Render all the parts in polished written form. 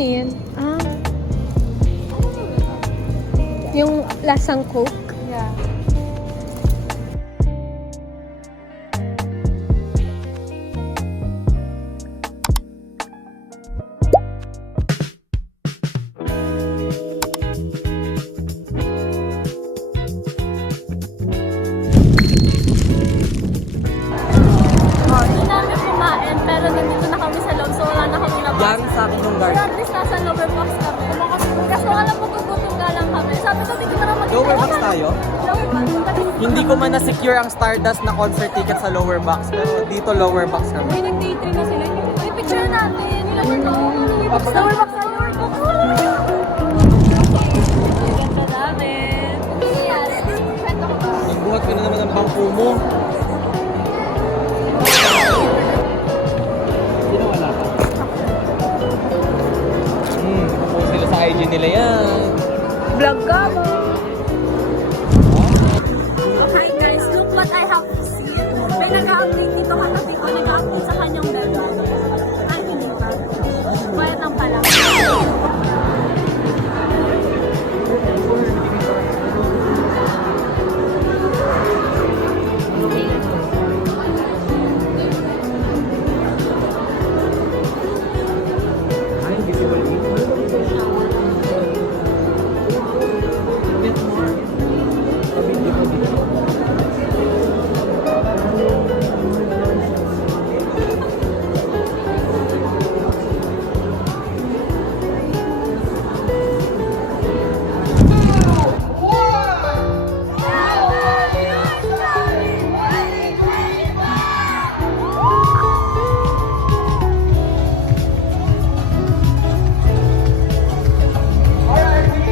Ano yun? Yung lasang Coke? Yeah. Hindi namin kumain, pero nandito na kami sa loob, so wala na kami labas. Yan sa akin yung guard. Pero at least nasa lower box kami. Kaso alam mo, gugutom nga lang kami. Sabi ko, hindi ko na mag- Lower box tayo? Lower box. Hindi ko man na-secure ang Stardust na concert ticket sa lower box. Pero dito lower box kami. May nag-day 3 na sila. May picture natin. You never know. Lower box tayo, lower box. Ganda namin. Yes. Nagbuhat ka na naman ang bangko mo. Sino wala ka? Post sila sa IG nila yan. Vlog ka mo. Hi guys, look what I have seen. May nag-update dito katabi ko. Nag-update sa kanyang bedroom. Ay, hindi ba? Bayad lang pala.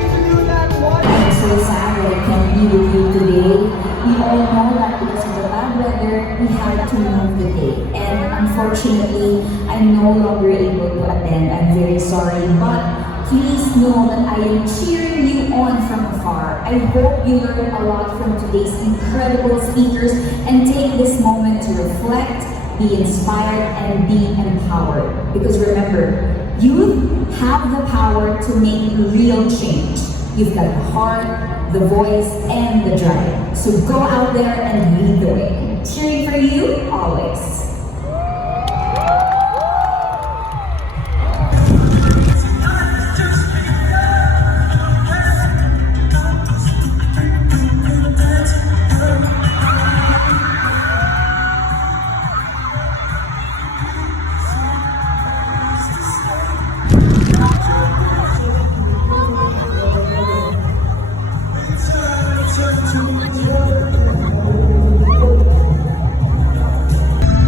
I'm so sad that I can't be with you today. We all know that because of the bad weather, we had to move the day. And unfortunately, I'm no longer able to attend. I'm very sorry. But please know that I am cheering you on from afar. I hope you learned a lot from today's incredible speakers and take this moment to reflect, be inspired, and be empowered. Because remember, youth have the power to make real change. You've got the heart, the voice, and the drive. So go out there and lead the way. Cheering for you always.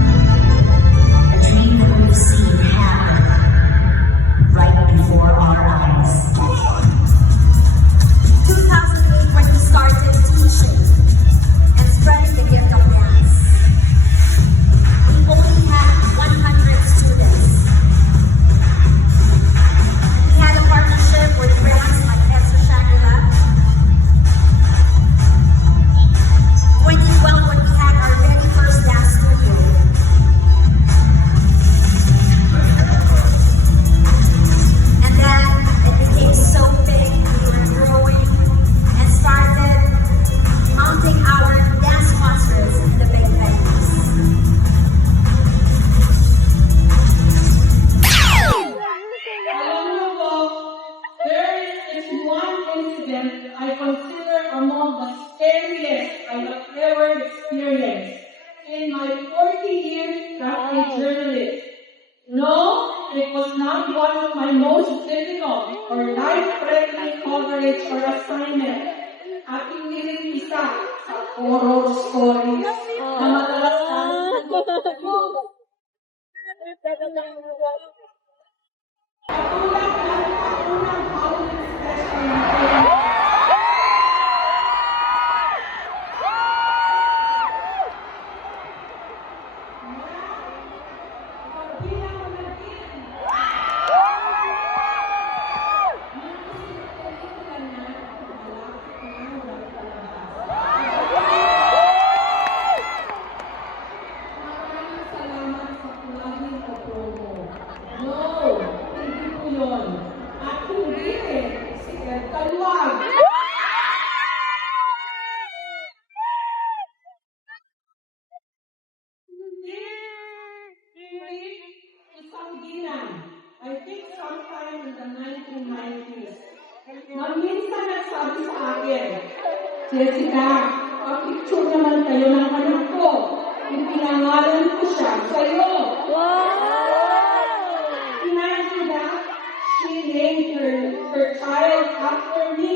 A dream that we've seen happen right before our eyes. 2008 when we started teaching and spreading the gift of dance. We only had 100 students. We had a partnership with brands like Edsa Shagula. 2012 when we had our very first dance studio. And then it became so big, we were growing and started mounting our dance concerts in the big venues. There is one incident I consider among the scariest I have ever experienced in my 40 years as a journalist. No, it was not one of my most difficult or life-threatening coverage or assignment. Aking nilipisa sa horror stories na madalas Maraming salamat sa tulad ng promo. No, hindi po yun. Pangilinan. I think sometime in the 1990s. Minsan nagsabi sa akin, Jessica, pa-picture naman kayo ng anak ko. Ipinangalan ko siya sa'yo. Imagine that she named her child after me.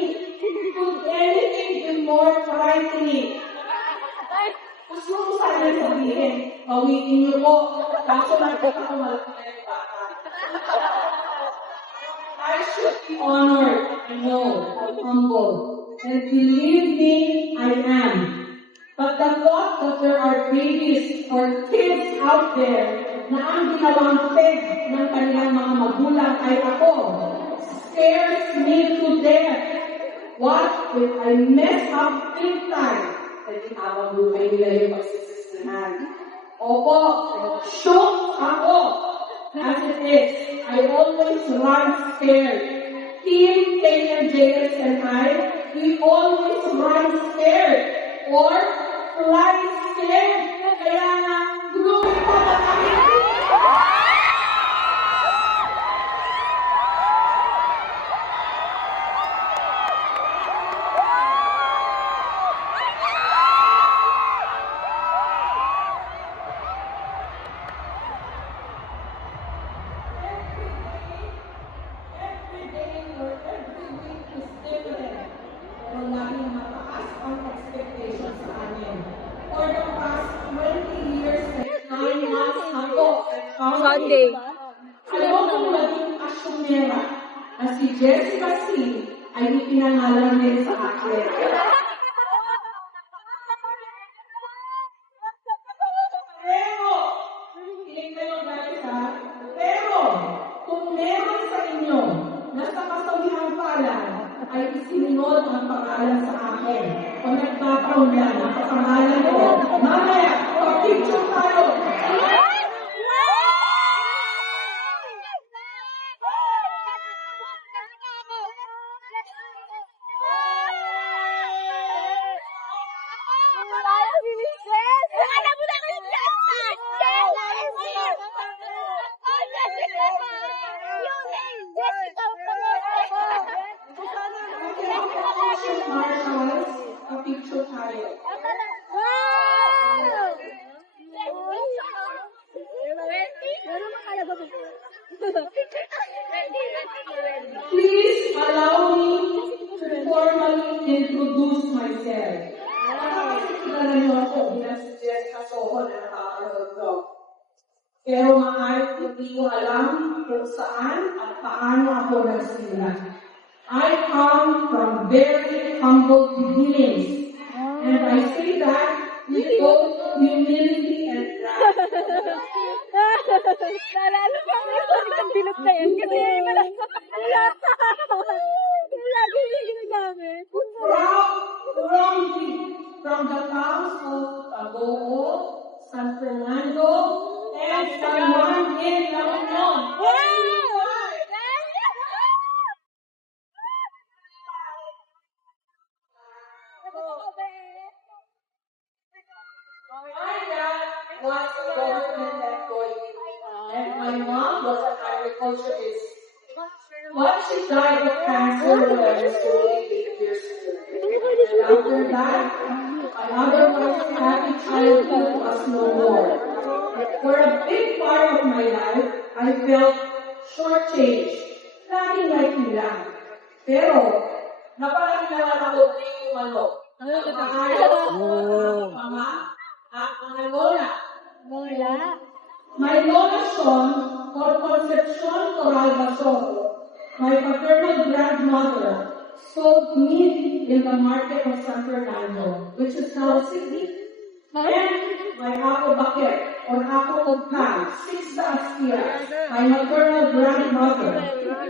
Could anything be more frightening? Gusto ko sana sabihin, bawiin niyo ko. Kaso nakita ko malaki na yung bata. I should be honored, no, I'm humble. And believe me, I am. But the thought that there are babies or kids out there na ang ginawang peg ng kanilang mga magulang ay ako scares me to death. What if I mess up big time? Kasi awang buhay nila yung pagsisisihan. Opo, shook ako. As it is, I always run scared. Team Kenya JS and I, we always run scared. Or fly scared. Kaya nga, lumipad na kami. Every day or every week is different. Pero laging mataas ang expectations sa amin. For the past 20 years and 9 months ako at Sunday. ayokong maging asyumera na si Jessica C. ay ipinangalan din sa akin. Pero, hindi kayo guys ha, pero, kung meron sa inyo na sa kasawihang palad ay isinunod ang pangalan sa akin o nagtataon lang ang pangalan ko, mamaya, pag-picture tayo. Marshals, pag-picture tayo. Please allow me to formally introduce myself. Nakakakilala niyo ako bilang si Jessica Soho na nakakanood ko. Pero maaaring hindi ko alam kung saan at paano ako nagsimula. I come from very humble beginnings. And I say that with both humility and pride. Nalala ko ang bilog na yan kasi lagi niya ginagamit. From the towns of Tagogo, San Fernando, and San Juan in La Union. My dad was a government employee, and my mom was an agriculturist. But she died of cancer when I was only 8 years old. And after that, my otherwise happy childhood was no more. For a big part of my life, I felt shortchanged. Laging like nila. Pero, napakinawan ako din yung ano. Mama, mga lola. My lola Sean, or Concepcion Coralba Soto, my paternal grandmother, sold meat in the market of San Fernando, which is now a city. And my Apo Bakit, or Apo Ogkang, 6 last year, my maternal grandmother,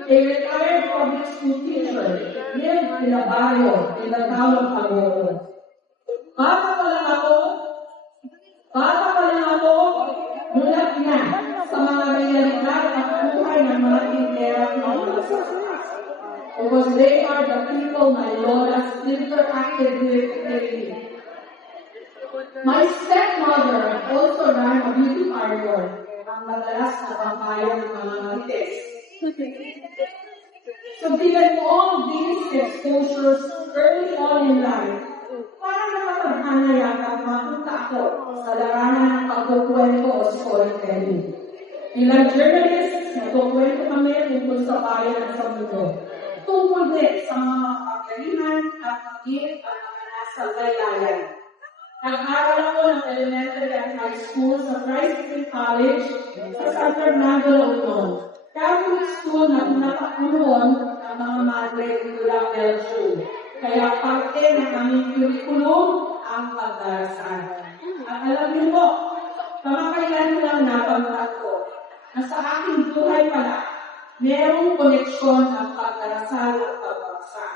a retired public school teacher, lived in a barrio in the town of Tagogo. Bata pa lang ako, mulat na sa mga realidad at buhay ng mga tindera ng mga masasakas. Because they are the people my lolas interacted with daily. My stepmother also ran a beauty parlor, ang madalas na pambayan ng mga this. So given all these exposures early on in life, parang nakatadhana yata mapunta ako sa larangan ng pagkukwento o storytelling. Ilang journalists, nagkukwento kami tungkol sa bayan at sa mundo. Tungkol din sa mga kapaglihan at magiging at mga nasa laylayan. Nag-aral ako ng elementary at high school sa Christ Free College sa San Fernando, La Union. Catholic school na pinapakuluan ang mga madre mula LSU. Kaya parte ng aming curriculum ang pagdarasal. At alam niyo po, kamakailan lang napagkat ko na sa aking buhay pala, merong koneksyon ang pagdarasal at pagbasa.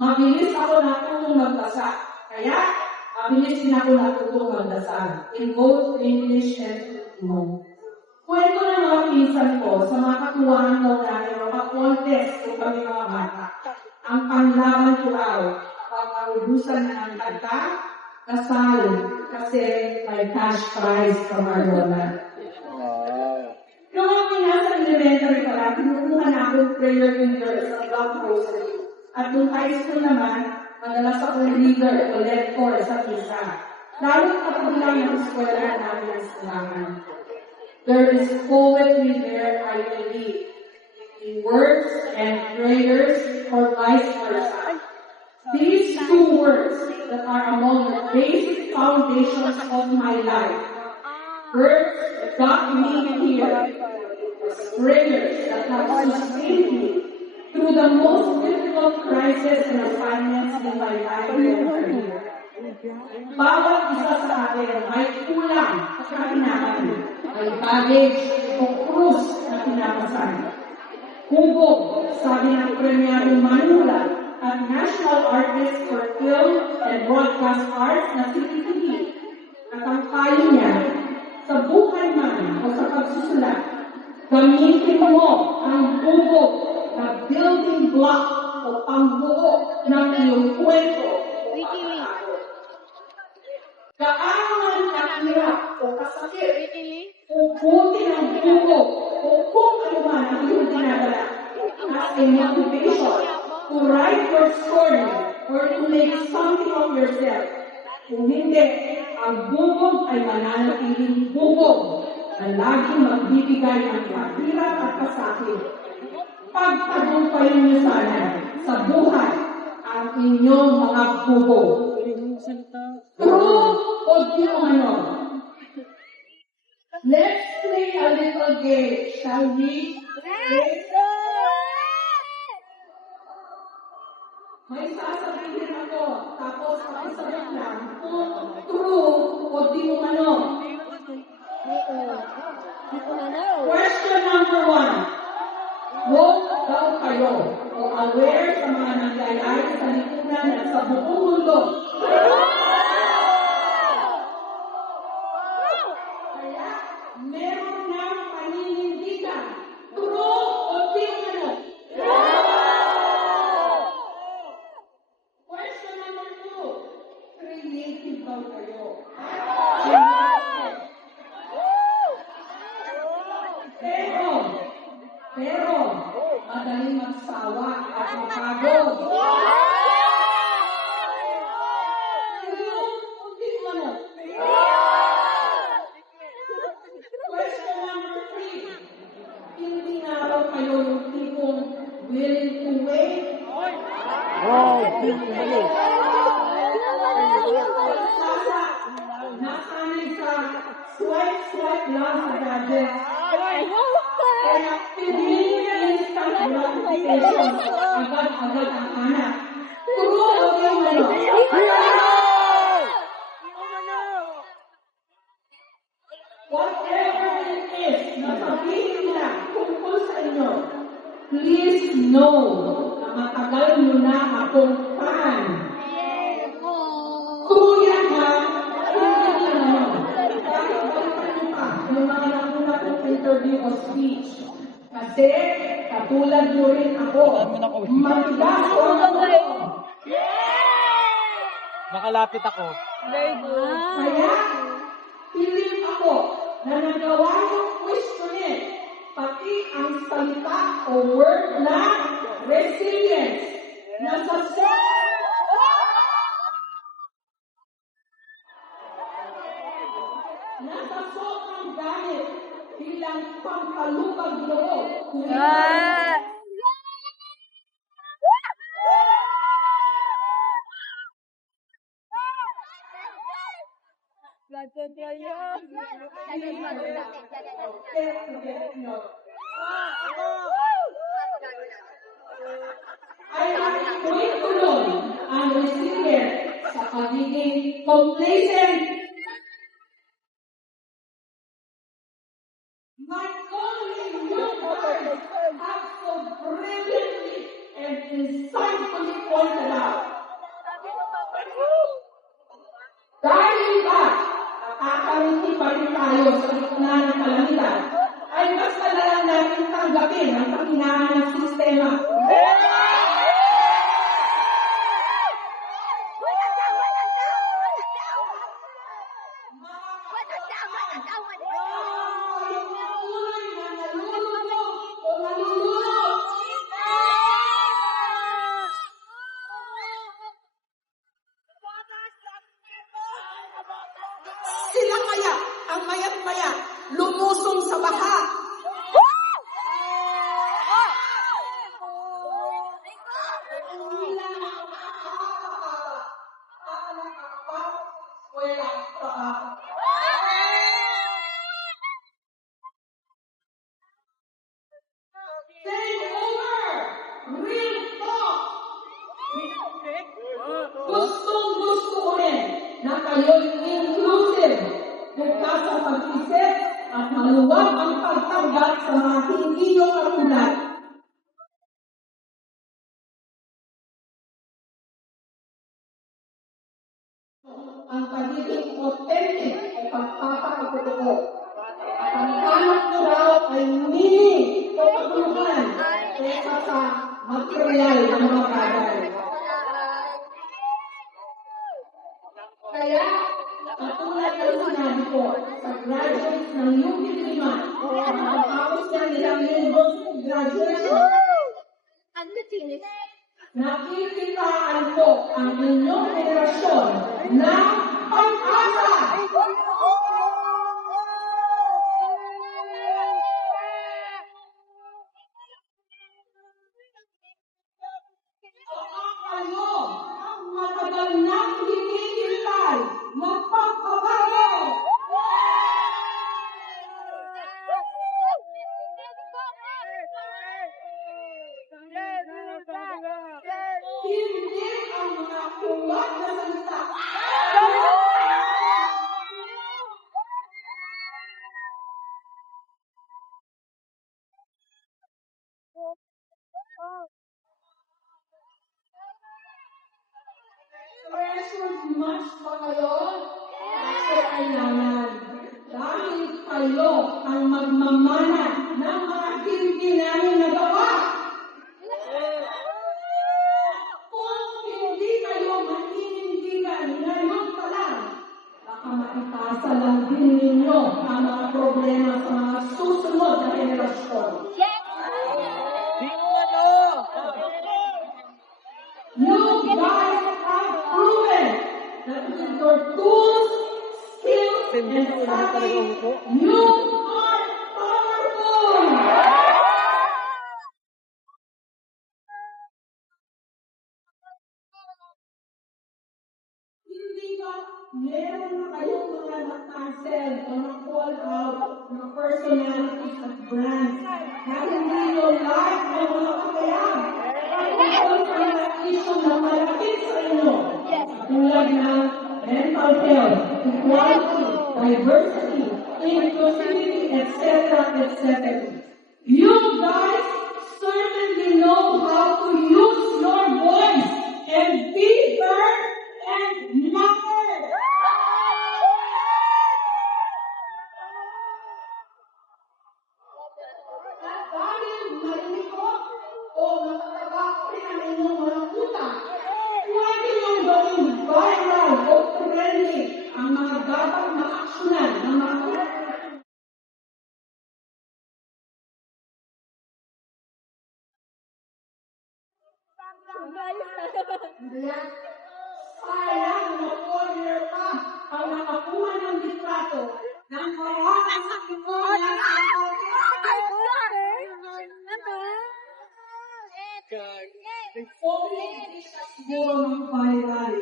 Mabilis ako natutong magbasa, kaya mabilis din ako natutong magdasal in both English and Filipino. Kwento ng mga pinsan ko sa mga katuwaan ko namin mga contest kung kami mga bata. Ang panlaban ko raw, pagkarubusan ng kanta, kasal, kasi may cash prize sa Marlona. Noong ako nasa elementary pala, tinukuha na akong prayer leader sa Black Rosary. At nung high school naman, madalas akong leader o lector sa misa. Lalo kapabilang ng eskwela namin ng silangan. There is poetry there, I believe, in words and prayers or vice versa. These two words that are among the basic foundations of my life. Words that got me here. Prayers that have sustained me through the most difficult crises and assignments in my life and career. Bawat isa sa atin may kulang sa kahinapan, may baggage o krus na pinapasan. Hubog, sabi ng Premyerong Manula at National Artist for Film and Broadcast Arts na si Titi. At ang payo niya, sa buhay man o sa pagsusulat, gamitin mo ang hubog na building block o pangbuo ng iyong kwento o pagkakao. Gaano man kahirap o kasakit, ubutin ang hubog o kung ano man ang iyong ginagawa as a motivation to write your story or to make something of yourself. Kung hindi, ang bubog ay mananatiling bubog na laging magbibigay ng kahirap at kasakit. Pagtagumpayin niyo sana sa buhay ang inyong mga bubog. True o di umano? Let's play a little game, shall we? May sasabihin ako, tapos pakisagot lang kung true o di umano. Question number 1. Woke daw kayo o aware sa mga nangyayari sa lipunan at sa buong mundo. Kaya, meron ng paninindigan. True o di umano? Question number 2. Creative daw kayo. Pero, madaling magsawa at mapagod. Question number 3. Hindi na raw kayo yung tipong willing to wait? Nasanay sa swipe lang sa gadget. Kaya piliin niya instant gratification. Agad-agad ang anak. True o di umano? Whatever it is na sabihin nila tungkol sa inyo, please know na matagal nyo na akong fan. True yan ha? Hindi yan ano. Bakit balikan nyo pa yung mga nakuna kong interview o speech? Kasi katulad nyo rin ako. Matigas o ako. Nakalapit ako. Kaya, pilit ako na nagawa yung questionnaire, pati ang salita o word na resilience. Nasa sobrang gamit bilang pampalubag loob. Ay tuloy-tuloy ang resilient sa pagiging complacent. Not only you guys have so brilliantly and insightfully pointed out. Dahil ba nakakaliti pa rin tayo sa gitna ng kalamidad, ay basta na lang natin tanggapin ang kahinaan ng sistema. Sila kaya ang mayat-maya lumusong sa baha. Take over! Real talk! Gustong-gusto ko rin na kayo'y inclusive bukas sa pag-isip at maluwag ang pagtanggap sa mga hindi nyo katulad. Ang pagiging authentic ay pagpapakatotoo. At ang hanap nyo raw ay meaning o katuluhan kaysa sa material na mga bagay. Kaya, katulad ng sinabi ko sa graduates ng UP Lima, at matapos na nilang university graduation, nakikitaan ko ang inyong henerasyon na pag-asa. Kayo ang matagal nang hinihintay na pagbabago. Hindi ang mga kuwat na salita. Pressures much ba kayo? Kasi kailangan. Dahil kayo ang magmamana ng mga hindi namin nagawa. Kung hindi kayo maninindigan ngayon pa lang, baka maipasa lang din ninyo ang mga problema sa mga susunod na henerasyon. You guys have proven that with your tools, skills, and strategies, you are powerful! Hindi ba meron na kayong mga na-cancel o na-call out na personalities at brands na hindi nyo like o mga kakayang? Tungkol sa mga issue na malapit sa inyo, tulad ng mental health, equality, diversity, inclusivity, etc., etc. You guys certainly know how to use your voice and be heard and matter. At dahil marinig ko o nakataba ko rin ang inyong mga utang, pwede niyong gawing viral o trending ang mga dapat ma-aksyonan ng mga Sayang na 4-year pa ang nakakuha ng litrato ng maraming sakimula siguro ng viral.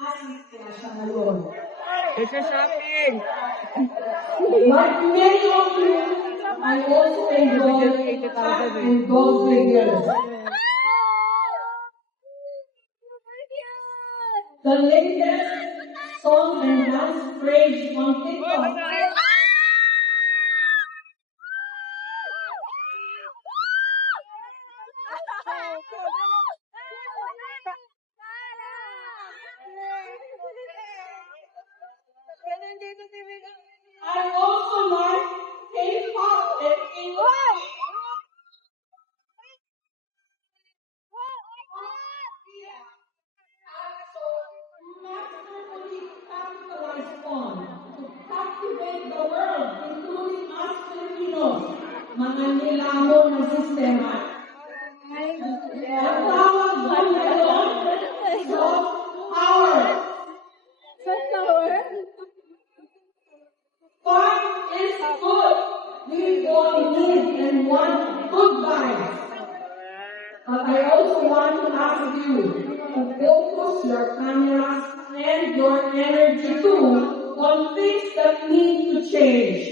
Asik kaya siya ngayon. Like many of you, I also enjoy cat and dog videos. The latest song and dance craze on TikTok. I also like K-pop and English. Masterfully capitalized on to captivate the world, including us Filipinos, mga nilamon na sistema. Ang tawag ba ngayon? Soft power. Fun is good. We all need and want good vibes. But I also want to ask you to focus your cameras and your energy too on things that need to change.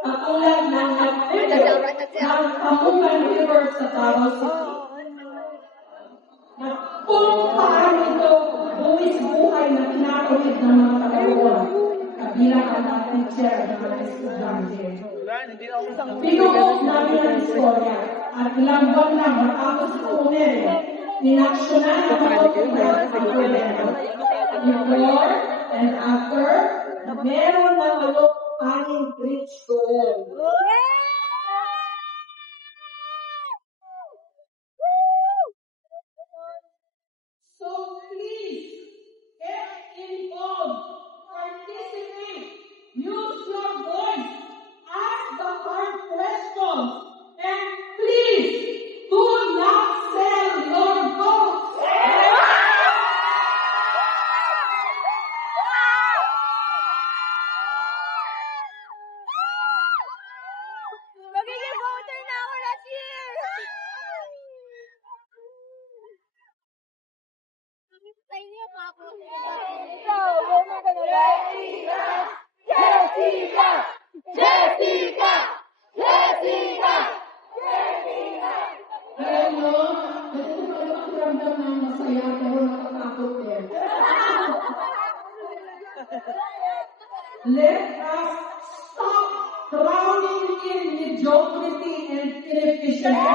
Katulad ng nag-video ng Kamukan River sa Davao City. Kung paano ito buwis buhay na pinatawid ng mga tagaluwa, kabilang ang mga teacher at mga estudyante. Pinuot namin ang istorya at ilang buwan na matapos ito umere, inaksyonan ang mga opisyal ang problema. Before and after, meron na malupanging bridge doon. So please, get involved, participate, use your voice, ask the hard questions, and please do not sell your votes. Magiging voter na ako last year! Sa inyo pa ako. Ikaw, voter ka na ba? Jessica! Jessica! Jessica! Jessica! Alam mo, ito ko yung pakiramdam ng masaya pero natatakot din. Let us stop drowning in mediocrity and inefficiency.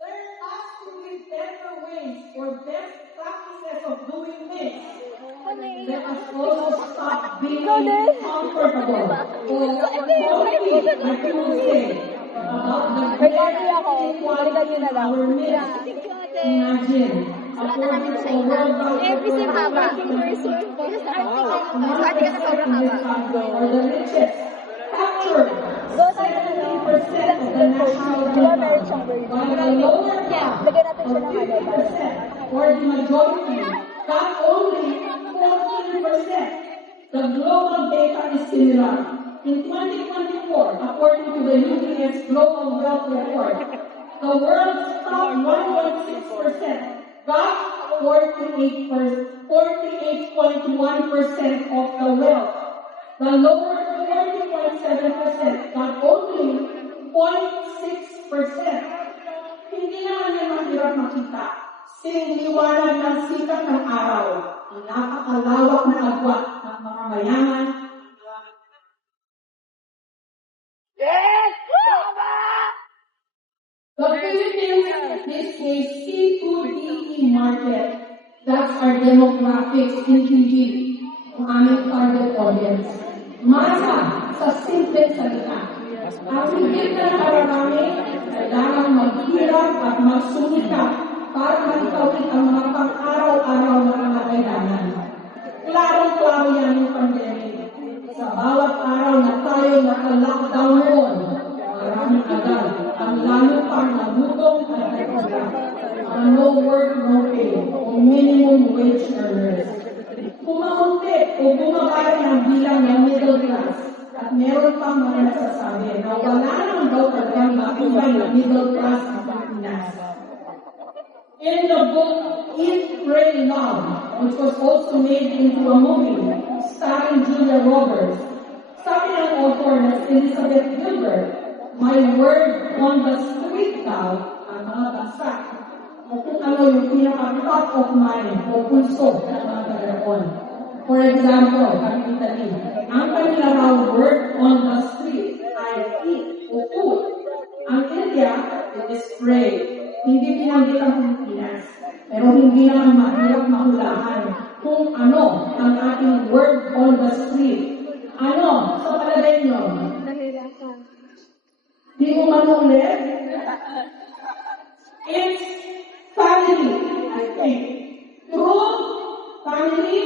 There has to be better ways or best practices of doing things. Let us also stop being comfortable or comfy, like you would say, about the great inequality in our midst. Imagine, according to a World or the richest captured 70% of the national income, while the lower half, or 50%, or the majority, got only 14%. The global data is similar. In 2024, according to the UBS Global Wealth Report, the world's top 1.6% got 48.1% of the wealth. The lower 40.7% got only 0.6%. Hindi naman yan mahirap makita. Siniliwanag ng sikat ng araw ang napakalawak na agwat ng mga mayaman. The Philippines is a C2DE market. That's our demographics in TV, ang aming target audience. Masa sa simpleng salita. Ang higit na nakararami, kailangan maghirap at magsumikap para magtawid ang mga pang-araw-araw na pangangailangan. Klaro-klaro yan yung pandemic. Sa bawat araw na tayo rich earners. Kumaunti o bumaba rin ang bilang ng middle class at meron pang mga nagsasabi na wala naman daw talagang matibay na middle class ang Pilipinas. In the book Eat, Pray, Love, which was also made into a movie starring Julia Roberts, sabi ng author na si Elizabeth Gilbert, my word on the street daw ang mga basa o kung ano yung pinaka-top of mind o pulso ng mga tagaraon. For example, ang Italy, ang kanila raw word on the street ay eat o food. Ang India, it is pray. Hindi pinanggit ang Pilipinas, pero hindi naman mahirap mahulaan kung ano ang ating word on the street. Ano sa palagay nyo? Di mo manulit? It's family, I think. True? Family?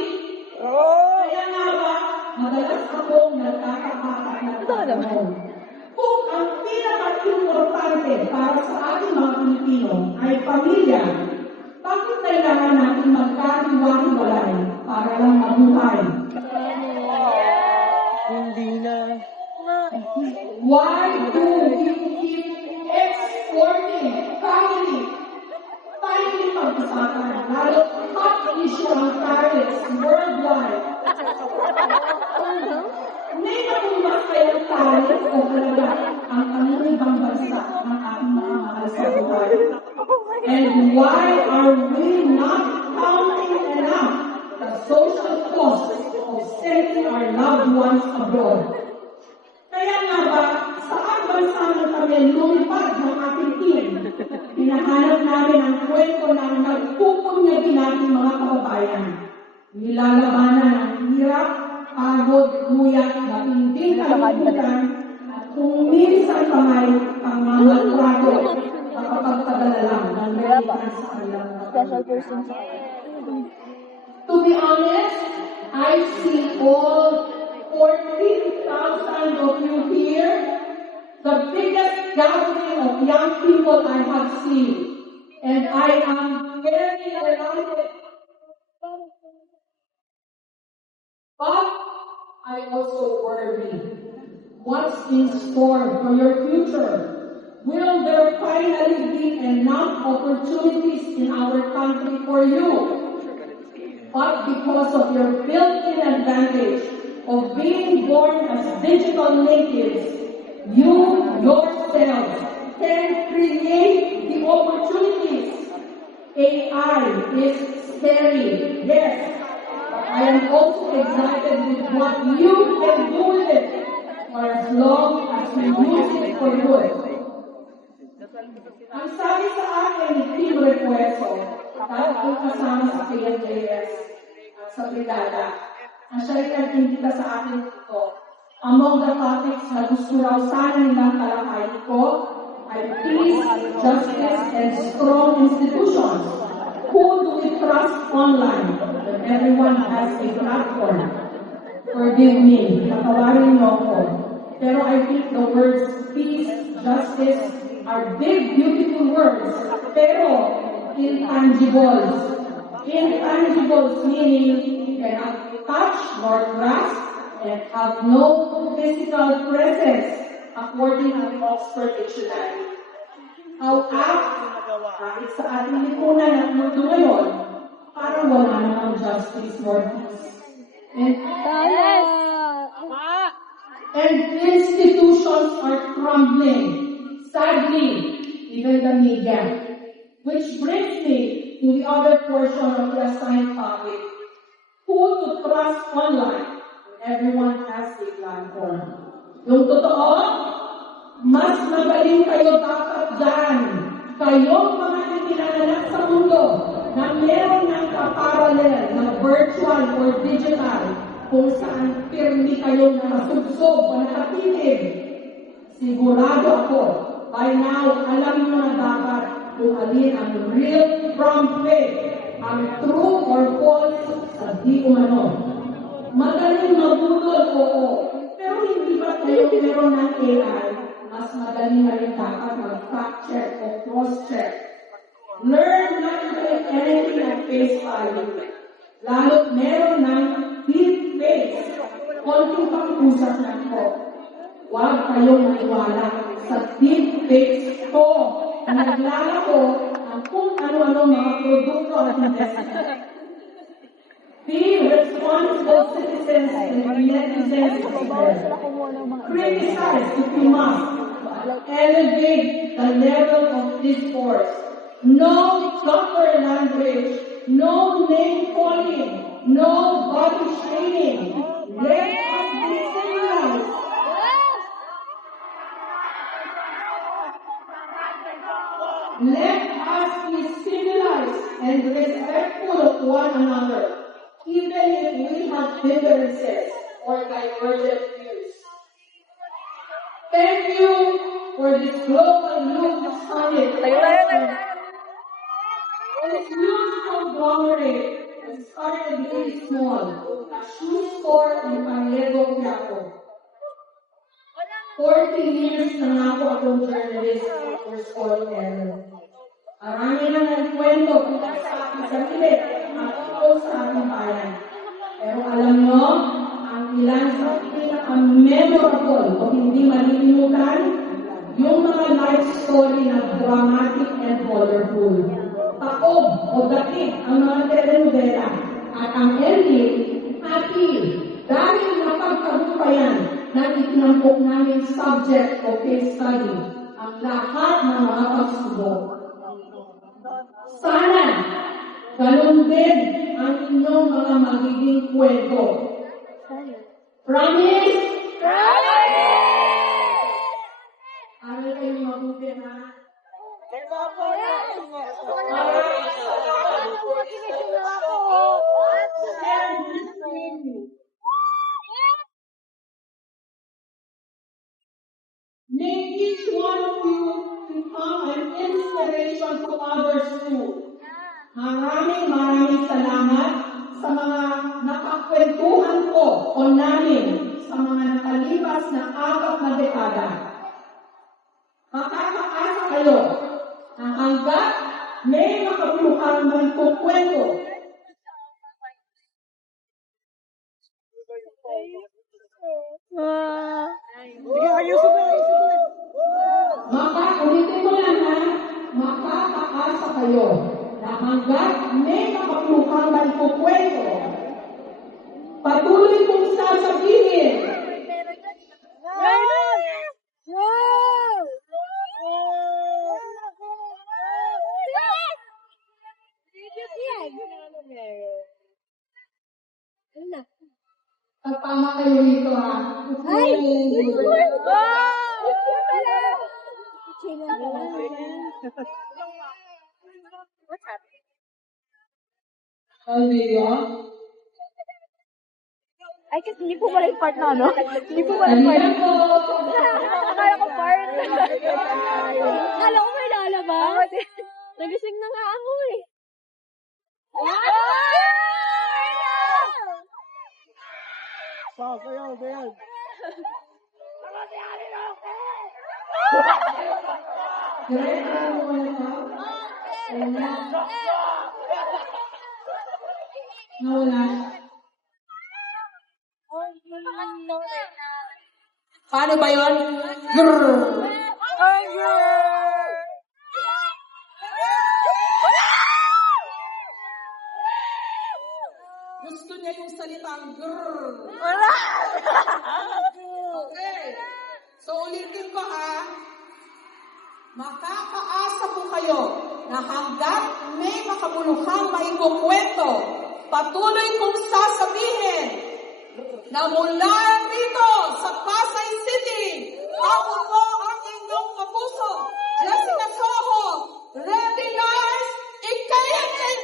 Kaya nga ba, madalas akong nagkakapaka ng tanong. Kung ang pinaka-importante para sa ating mga Pilipino ay pamilya, bakit kailangan natin magkariwari-walay para lang mabuhay? Hindi na. Why do we keep exporting family? Tayo din pag-usapan, lalo hot issue ang tariffs worldwide. May nakuha kayong tariff o talaga ang pangungibang bansa ng ating mga mahal sa buhay? And why are we not counting enough the social cost of sending our loved ones abroad? Kaya nga ba, saan bansa na kami lumipad ng ating team? Hinahanap namin ang kwento ng nagpupunyagi natin mga kababayan. Nilalabanan ang hirap, pagod, nguyat, matinding kalimutan, at kung minsan kamay ang mga trato at kapagpadala lang ng medikan sa kanilang To be honest, I see all 14,000 of you here, the biggest gathering of young people I have seen. And I am very delighted. But I also worry. What's in store for your future? Will there finally be enough opportunities in our country for you? But because of your built-in advantage of being born as digital natives, you yourselves can create the opportunities. AI is scary, yes, but I am also excited with what you can do with it for as long as you use it for good. Ang sabi sa akin ni Tim Refuerzo, dahil kung kasama sa PNJS at sa Brigada, ang siya rin nag-invita sa akin ito. Among the topics na gusto raw sana nilang talakayin ko ay peace, justice, and strong institutions. Who do we trust online when everyone has a platform? Forgive me, nakawarin niyo ako. Pero I think the words peace, justice are big, beautiful words, pero intangibles. Intangibles meaning you cannot touch nor grasp and have no physical presence, according to the Oxford Dictionary. How apt, kahit sa ating lipunan at mundo ngayon, parang wala namang justice nor peace. And institutions are crumbling, sadly, even the media. Which brings me to the other portion of the assigned topic. Who to trust online when everyone has a platform? Yung totoo, mas magaling kayo dapat dyan. Kayong mga itinanganak sa mundo na meron ng kaparallel na virtual or digital kung saan pirmi kayo nakasubsob o nakatitig. Sigurado ako, by now, alam nyo na dapat kung alin ang real from fake, ang true or false sa di umano. Magaling mabudol, oo. Pero hindi ba kayo meron ng AI, mas magaling na rin dapat mag-fact check o cross-check. Learn not to take anything at face value. Lalo't meron ng deep face. Konting pakiusap lang po. Huwag kayong maniwala sa deep face ko na naglalako ng kung ano-ano mga produkto at investment. Be responsible citizens and netizens as well. Criticize if you must. Elevate the level of discourse. No proper language. No name calling. No body shaming. Let us be civilized. Let us be civilized and respectful of one another, even if we have differences or divergent views. Thank you for this global youth summit. This youth conglomerate started really small, a shoe store in Paniego, Quiapo. 40 years na nga po akong journalist or storyteller. Marami na nagkwento tungkol sa aking sarili at tungkol sa aking bayan. Pero alam nyo, ang ilan sa pinaka-memorable o hindi malilimutan, yung mga life story na dramatic and colorful. Taob o dakit ang mga telenovela at ang ending, happy, dahil napagtagumpayan ng itinampok namin subject o case study ang lahat ng mga pagsubok. Sana, ganun din ang inyong mga magiging kwento. Promise? Aral kayo mabuti na. May each one of you become an inspiration to others too. Maraming salamat sa mga nakakwentuhan ko o namin sa mga nakalipas na 4 na dekada. Makakaasa kayo na hanggat may makabuluhang magkukwento. Ulitin mo lang ha, makakaasa kayo na hanggat may makabuluhang magkukwento, patuloy kong sasabihin. Pagpama kayo dito ha. Ay, kasi hindi po pala yung part na, no? Hindi po pala yung part. Akala ko part. Akala ko may lalabas. Nagising na nga ako eh. Paano ba yun? Gusto niya yung salitang grrr. Okay. So ulitin ko ha. Makakaasa po kayo na hanggat may makabuluhang maikukwento, patuloy kong sasabihin na mula dito sa Pasay City, ako po ang inyong kapuso, Jessica Soho, ready guys, ikayin!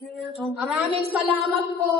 Maraming salamat po.